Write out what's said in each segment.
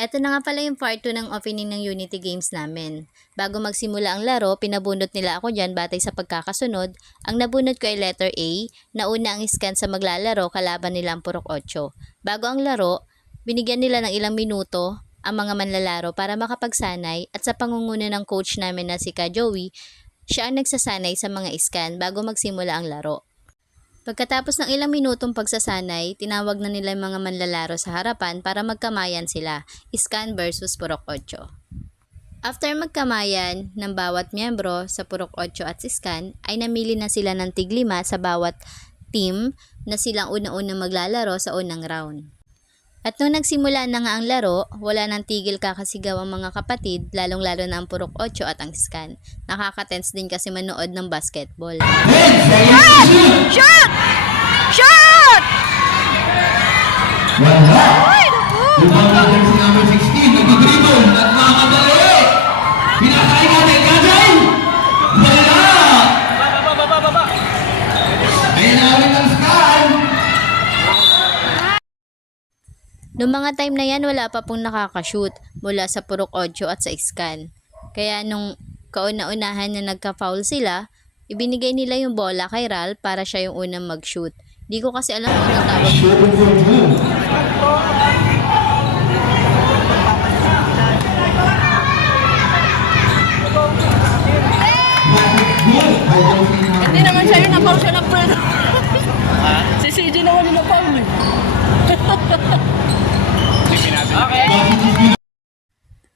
Eto na nga pala yung part 2 ng opening ng Unity Games namin. Bago magsimula ang laro, pinabunot nila ako dyan batay sa pagkakasunod. Ang nabunot ko ay letter A, na una ang scan sa maglalaro, kalaban nila ang purok 8. Bago ang laro, binigyan nila ng ilang minuto ang mga manlalaro para makapagsanay at sa pangunguna ng coach namin na si Ka Joey, siya ang nagsasanay sa mga scan bago magsimula ang laro. Pagkatapos ng ilang minutong pagsasanay, tinawag na nila yung mga manlalaro sa harapan para magkamayan sila, Scan versus Purok 8. After magkamayan ng bawat miyembro sa Purok 8 at Scan, ay namili na sila ng tig-5 sa bawat team na silang una-unang maglalaro sa unang round. At nung nagsimula na nga ang laro, wala nang tigil kakasigaw ang mga kapatid, lalong-lalo na ang Purok 8 at ang Scan. Nakaka-tense din kasi manood ng basketball. Shoot! Shoot! Wala! Lumabas si number 16, nag-dribble at makakadali! Pinakain natin, Kajay! Wala! Ayun na rin ang Scan! Noong mga time na yan, wala pa pong nakakashoot mula sa Purok 8 at sa Scan. Kaya nung kauna-unahan na nagka-foul sila, ibinigay nila yung bola kay Ral para siya yung unang mag-shoot. Di ko kasi alam kung ano tawag. Hindi naman siya yung napaw siya ng pwede. Si CJ naman yung napaw eh.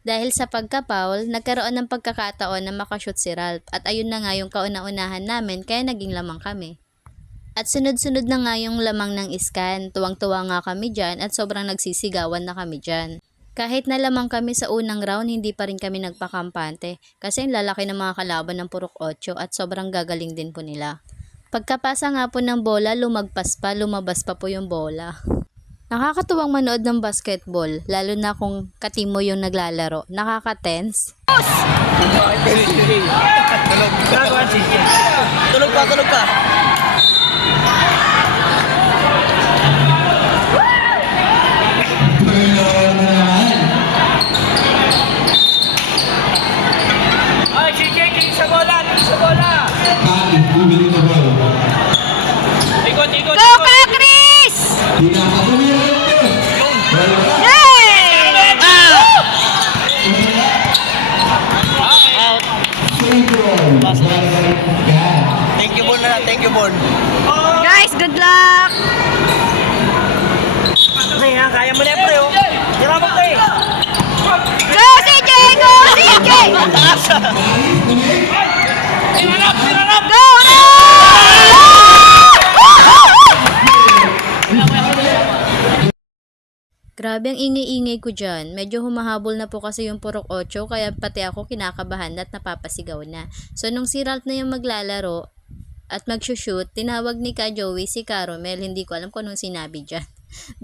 Dahil sa pagka-foul, nagkaroon ng pagkakataon na makashoot si Ralph at ayun na nga yung kauna-unahan namin kaya naging lamang kami. At sunod-sunod na nga yung lamang ng Scan, tuwang-tuwa nga kami dyan at sobrang nagsisigawan na kami dyan. Kahit na lamang kami sa unang round, hindi pa rin kami nagpakampante kasi ang lalaki ng mga kalaban ng Purok 8 at sobrang gagaling din po nila. Pagkapasa nga po ng bola, lumabas pa po yung bola. Nakakatuwang manood ng basketball, lalo na kung katimo yung naglalaro. Nakaka-tense. Tulog pa. Ay, CJ, king sa bola. Kali, bumili na ball. Ikot. Go ka, Chris! Pinakatuloy na ito! Wala! Yay! Save ball! Yan. Thank you, Bon. Guys, good luck! Kaya mo na yan, pre, oh. Tira mo, pre. Go, CJ! Go, CJ! Tinarap! Go, no! Grabe ang ingay-ingay ko dyan. Medyo humahabol na po kasi yung Purok 8 kaya pati ako kinakabahan at napapasigaw na. So nung si Ralph na yung maglalaro at mag-shoot, tinawag ni Ka Joey si Caromel. Hindi ko alam kung anong sinabi dyan.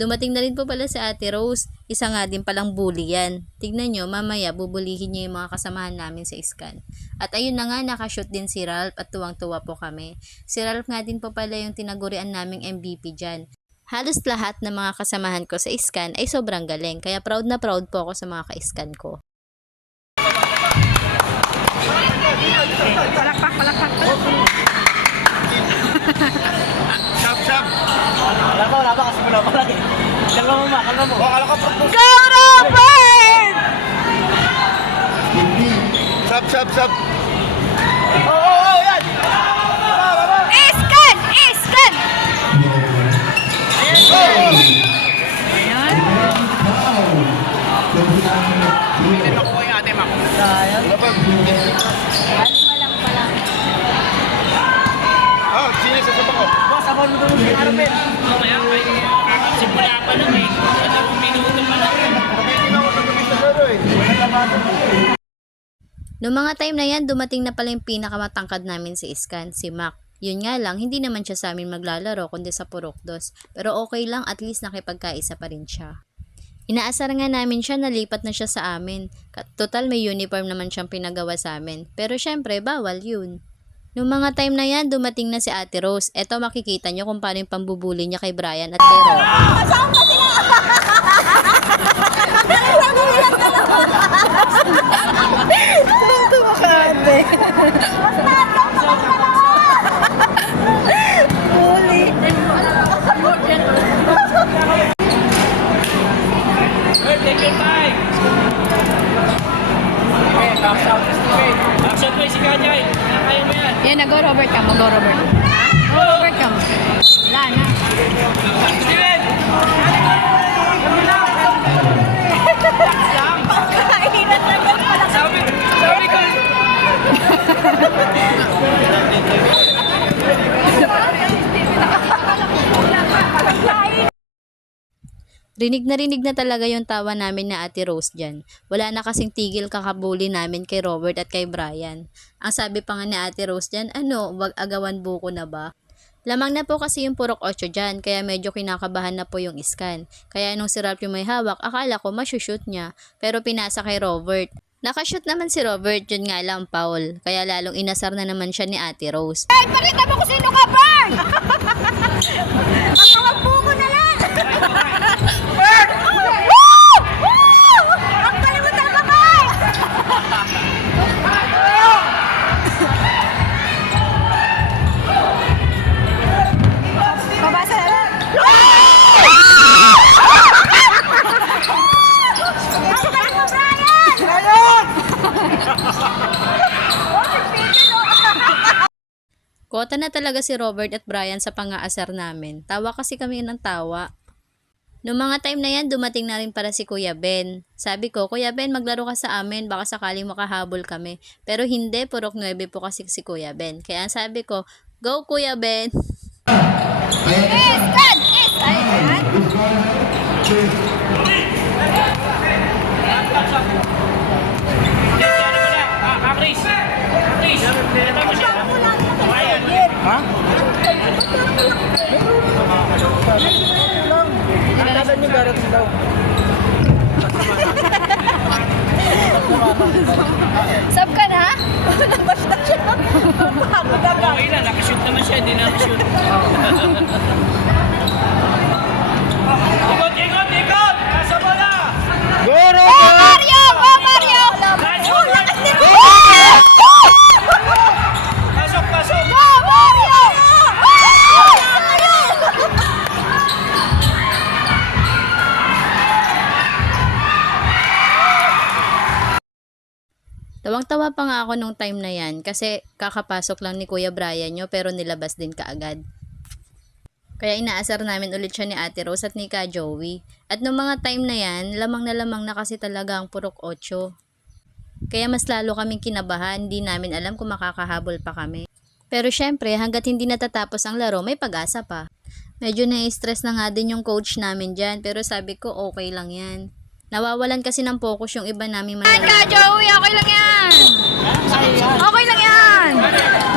Dumating na rin po pala si Ate Rose. Isa nga din palang bully yan. Tignan nyo, mamaya bubulihin nyo yung mga kasamahan namin sa Scan. At ayun na nga, nakashoot din si Ralph at tuwang-tuwa po kami. Si Ralph nga din po pala yung tinagurian naming MVP dyan. Halos lahat ng mga kasamahan ko sa Scan ay sobrang galing. Kaya proud na proud po ako sa mga ka-Scan ko. Palakpak. Shop. Wala ba kasi wala pa lang eh. Kalma mo. Akala ko Go, Robert! Shop. Oh, yan. Iskan! Ito ko yung ate, Mak. Sino sa sabang ko? Sabang mo doon si Arvin. Mamaya, simula pa lang eh. Sa minuto pa lang. Hindi na ako nagawin sa laro eh. Noong mga time na yan, dumating na pala yung pinakamatangkad namin si Scan, si Mac. Yun nga lang, hindi naman siya sa amin maglalaro kundi sa Purok 2. Pero okay lang, at least nakipagkaisa pa rin siya. Inaasar nga namin siya na lipat na siya sa amin. Total may uniform naman siyang pinagawa sa amin. Pero syempre, bawal yun. Noong mga time na yan, dumating na si Ate Rose. Eto makikita nyo kung paano yung pambubuli niya kay Brian at kay Ron. go Robert ka mo. Go Robert. Go Robert ka mo. Wala na. Steven! Pagkainan na pala. Sabi ko! Rinig na talaga yung tawa namin na Ate Rose dyan. Wala na kasing tigil kakabuli namin kay Robert at kay Brian. Ang sabi pa nga ni Ate Rose dyan, wag agawan buko na ba? Lamang na po kasi yung purok 8 dyan, kaya medyo kinakabahan na po yung scan. Kaya nung si Ralph yung may hawak, akala ko masushoot niya, pero pinasa kay Robert. Nakashoot naman si Robert, yun nga lang foul. Kaya lalong inasar na naman siya ni Ate Rose. Ay, parita mo kung sino ka, Bern! Ang buko na lang! Bern! Woo! Woo! Ang palimutan ka, Bern! Babasa na lang. Babasa ka lang mo, Brian! Ngayon! Kota na talaga si Robert at Brian sa pang-aasar namin. Tawa kasi kami ng tawa. Noong mga time na yan, dumating na rin para si Kuya Ben. Sabi ko, Kuya Ben, maglaro ka sa amin, baka sakaling makahabol kami. Pero hindi, purok 9 po kasi si Kuya Ben. Kaya ang sabi ko, go Kuya Ben! Yes, God! Yes! Ayan. Chris! Chris! Ito mo siya. Ha? Nakakasan niyo garating daw. Sab ka na? Labas na siya. Pagod agad. Okay na, nakashoot naman siya, hindi nakashoot. Ikot, ikot, ikot! Nasa bola! Go, Go Mario! Go Mario! Oh, lakas ni Pasok, pasok! Go Mario! Tawang-tawa pa nga ako nung time na yan kasi kakapasok lang ni Kuya Brian nyo pero nilabas din kaagad. Kaya inaasar namin ulit siya ni Ate Rose at ni Ka Joey. At nung mga time na yan, lamang na kasi talaga ang purok 8. Kaya mas lalo kaming kinabahan, hindi namin alam kung makakahabol pa kami. Pero syempre, hanggat hindi natatapos ang laro, may pag-asa pa. Medyo na-stress na nga din yung coach namin dyan, pero sabi ko okay lang yan. Nawawalan kasi ng focus yung iba naming Ka manlalaro. Joey, okay lang yan! Okay lang yan!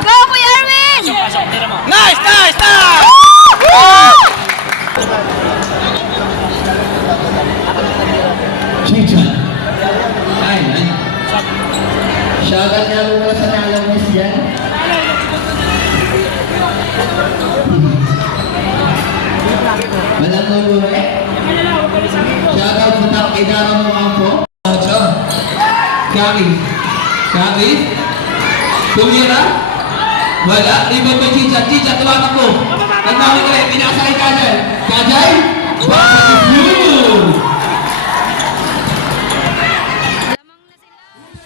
Go Kuya Arwin! Pasok, tira mo. Nice, nice, nice! Chicha. Ay, shoutout nga mo mula sa nalamis yan. Walang mabuhay. Shoutout sa takidara mo mga po. Ocho. Kami. Kami. Tumira. Wala. Ibang ba Chicha? Chicha, tuwatak ko. Nagmamit ko rin. Pinasa kay Kajay. Kajay? Wow!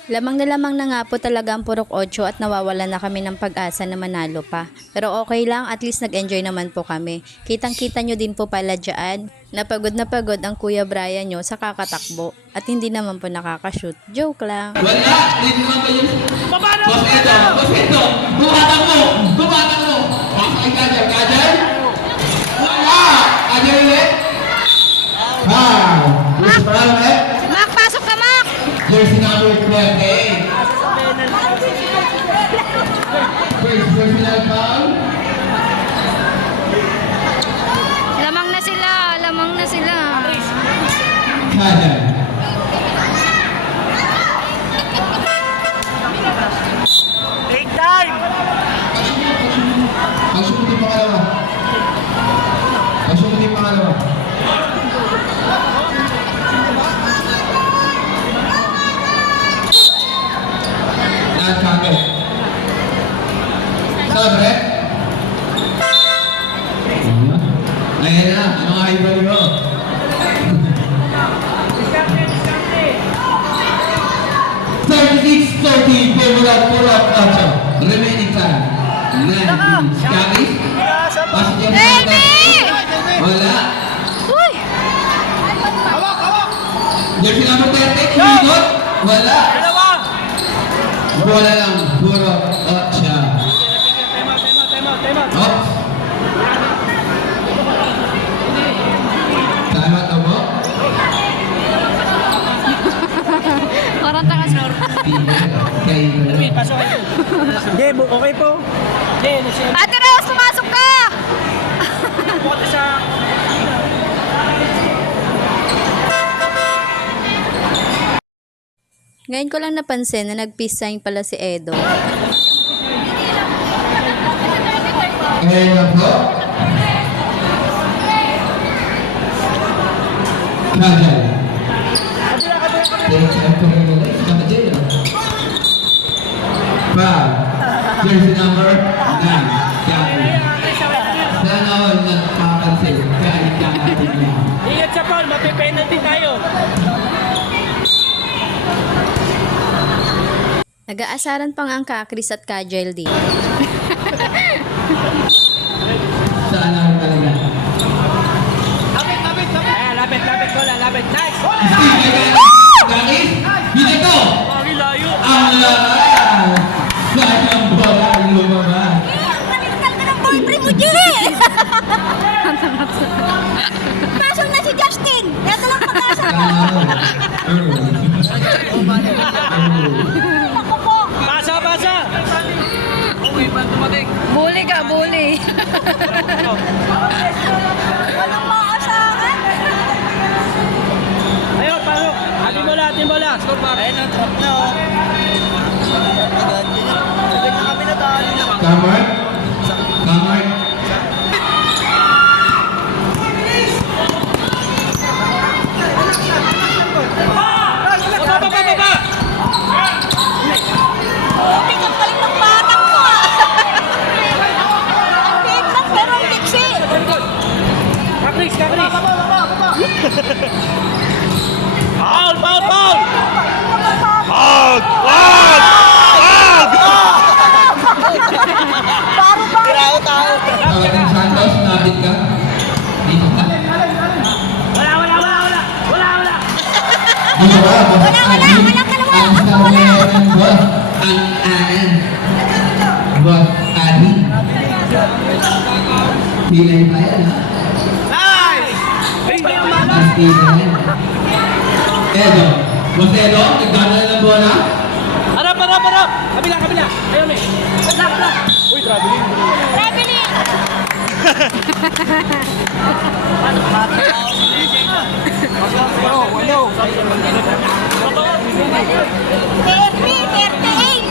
Lamang na nga po talaga ang purok 8 at nawawalan na kami ng pag-asa na manalo pa. Pero okay lang, at least nag-enjoy naman po kami. Kitang-kita nyo din po pala dyan, napagod ang Kuya Brian nyo sa kakatakbo. At hindi naman po nakakashoot. Joke lang. Wala! Dito naman ba yun? Babano! Boss Edo! Boss Edo! Bumatang mo! Bumatang mo! Baka kay Kajay! Kajay? Wala! Kajay ulit? Gusto pa lang ulit? Mac, pasok ka Mac! Jersey number 20. First personal foul. Lamang na sila, lamang na sila. Kajay. Take time! Ang sunod yung pangalawa. Ang sunod yung pangalawa. Kagad. Sabre? Ayan na, ang mga ibali mo. Purok 8. Remaining time. Kami? Pasok yan. Wala. Uy! Jersey number 30, Ikot. Wala. Bola lang. Puro. Otsa. Ops. Tama ka mo? Parang tanga sa Kayo. Pasok kayo. Hindi, okay po. Hindi, nagsiyan. Ate Rose, pumasok ka! Bukat sa... Ngayon ko lang napansin na nag-peace sign pala si Edo. Ngayon na po. Kajal. Jersey number 9. Kami. Sana all nagpapansin. Kahit natin lang. Ingat sa Paul, mapipenalty tayo. Nag-aasaran pa nga ang Kakris at Kajel din. Saan ako talaga? Ayan, lapit ko lang, lapit. Nice! Kami? Binito! Ang layo. Ang lakas! Saan ang bola lumabas? Ang kaliktal ka ng boyfriend mo, Jiri! Pasok na si Justin! Ito lang pag-asa ko! Ako po! Pasa! Bully ka, bully! Walang maasahan! Ayun, pasok. Atin bola. Ayun ang trap na, oh. Kamar? Kamar? Baba! Hindi ka paling ng batang ko ah! Ang big lang pero ang bigsi! Kakris! Foul! Pagdating Santos, nabit ka? Dito ka? Wala! Walang dalawa! Ang Ako sabi wala! ng boss, ang aan. Boss, Adi. Pilay pa yan, ha? Nice! Mas pilay yan. Edo. Boss Edo, nagdadala ng bola? Harap! Kabila! Ayun, may. Black! Uy, traveling. Traveling! KFP, 38!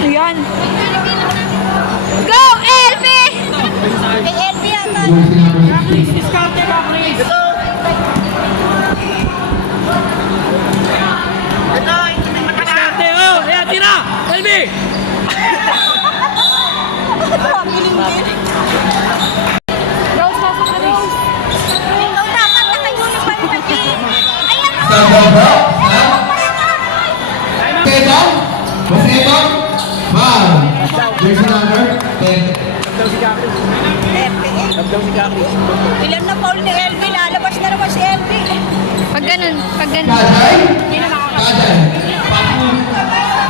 Ayan! Go, LB! Kay LB yata! Jersey number 16. Diskarte, Kakris! Diskarte, oh! Ayan, tira! LB! Traveling din! Rose, pasok na Rose! Ikaw dapat naka-uniform na din! Ayan o! Sa baba, ha? Edo? Boss Edo? Foul. Jersey number 10. Ilan na foul ni LB? Lalabas na naman si LB! Pag ganun. Kajay? Kajay.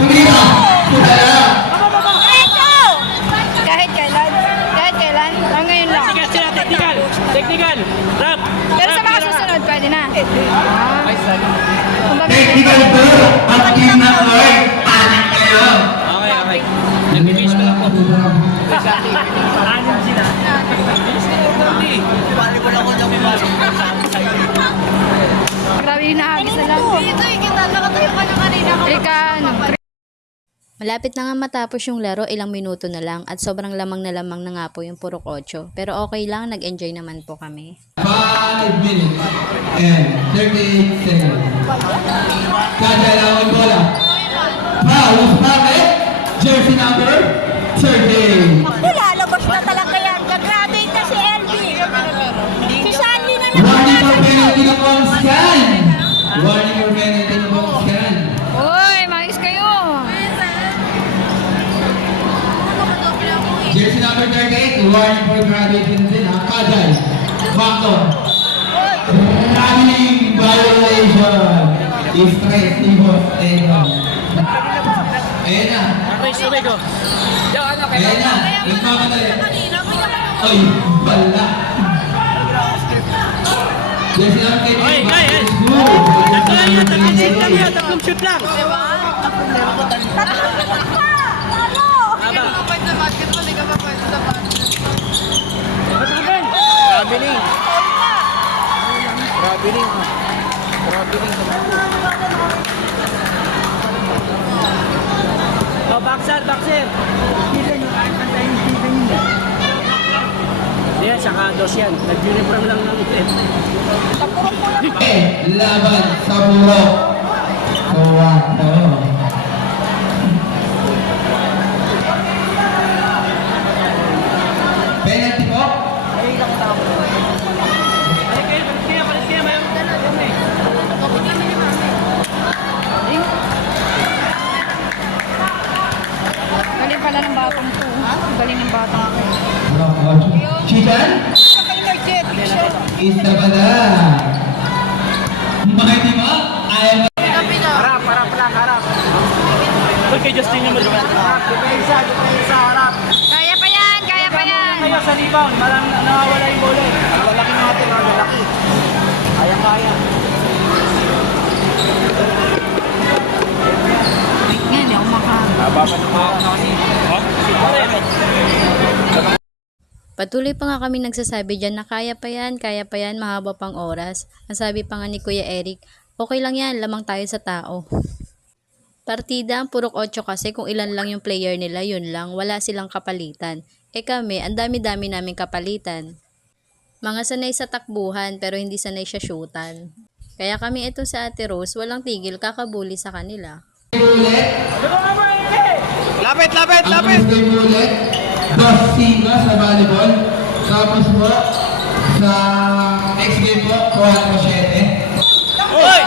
Tumira. Pudala. Eto! Kahit kailan. Ang ngayon lang. Technical! Rap! Pero sa mga susunod, pwede na. Technical po. Ang team ng Lord. Anin kayo. Okay. Nag-finish ko lang po. Anim sila. Grabe yung nahabis na lang. Ito, kita. Nakatayo ka na kanina. Malapit na nga matapos yung laro, ilang minuto na lang at sobrang lamang na lamang na nga po yung purok 8. Pero okay lang, nag-enjoy naman po kami. 5 minutes and 38 seconds. Kajay lang ang bola. Foul. Uspake. Jersey number 13. Lalabas na talaga yan. Grabe ka si LB. Si Sandy na naman. Warning for penalty ng ball scan. Warning for penalty ng ball scan. Uy, mais kayo. warning for graduation din ha. Kajay. Backdoor. Running violation. Straight ni Boss Edo. Ayan na. Ayan na. Nagmamadali. Ay, bala. Yes, lang kayo. Oy, guys. Tatlong shoot lang. Oh, boxer. Yan, saka dos yan. Nag-uniform lang ng ulit. Laban sa burok. Kawato. Penalty po. Balik kaya, mayroon dala. Galing pala ng batang to. Galing ng batang ako. Chidan? Isa pala. Bakit di ba? Ayaw mo. Harap. Uy, kay Justin yung malumat. Harap. Kaya pa yan, kaya pa yan. Kaya sa rebound, malang nawawala yung bola. Ang lalaki natin, ang lalaki. Kaya. Nga, hindi ako Patuloy pa nga kami nagsasabi dyan na kaya pa yan, mahaba pang oras. Ang sabi pa nga ni Kuya Eric, okay lang yan, lamang tayo sa tao. Partida ang purok 8 kasi kung ilan lang yung player nila, yun lang, wala silang kapalitan. Kami, ang dami-dami namin kapalitan. Mga sanay sa takbuhan pero hindi sanay siya shootan. Kaya kami ito sa Ate Rose, walang tigil kakabuli sa kanila. Ulit. Lapit! Ang game ulit. 2-5 sa volleyball. Tapos po, sa next game po, 4-7. Uy!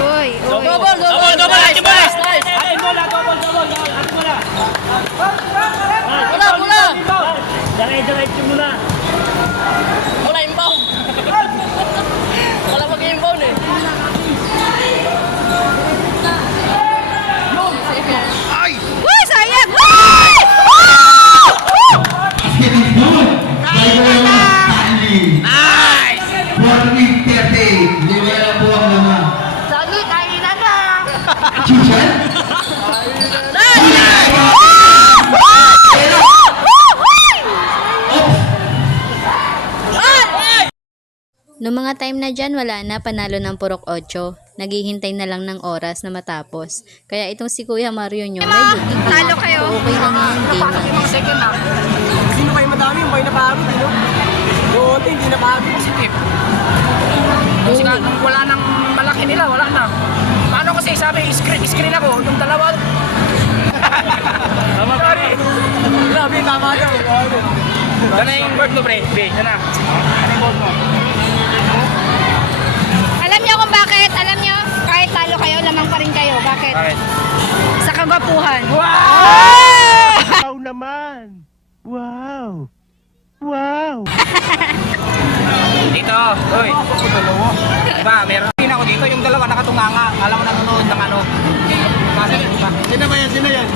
Uy. Double! Ate bola! Ate bola! Bola! Diretso muna. Wala inbound. Wala mag-inbound eh. Uy, sayang! Uy! Basket is good. By Royal Stanley. Nice! 4-30. Hindi ba lang po ang naman. Sabi, kainan na! Chichen? Noong mga time na dyan, wala na, panalo ng purok 8. Naghihintay na lang ng oras na matapos. Kaya itong si Kuya Mario nyo, medyo Talo kayo. okay lang yung game na yun. Second half. Sino kayo madami? Yung kayo napagod, no? Yung hindi napagod. Positive. Kasi nga, nung wala nang malaki nila, wala na. Paano kasi sabi, screen ako, itong dalawa. Tama pa rin. Grabe, tama daw. Yan na yung board mo, pre. Yan na. Ano yung board mo? Alam niyo kung bakit? Alam niyo? Kahit talo kayo, lamang pa rin kayo. Bakit? Bakit? Sa kagwapuhan. Wow naman! Wow! Dito, uy. Diba, meron din ako dito. Yung dalawa nakatunganga. Alam mo nanonood ng ano. Sino ba yan?